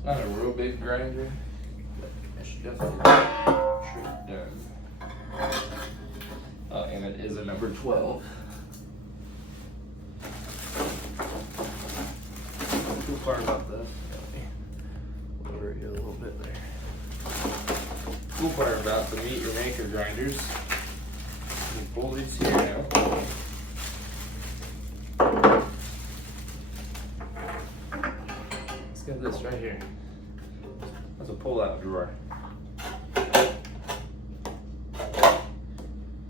It's not a real big grinder, but I should definitely get the trick done. Oh, and it is a number 12. Cool part about the, lower you a little bit there. Cool part about the Meet Your Maker grinders, you pull these here now. Let's get this right here. That's a pull-out drawer.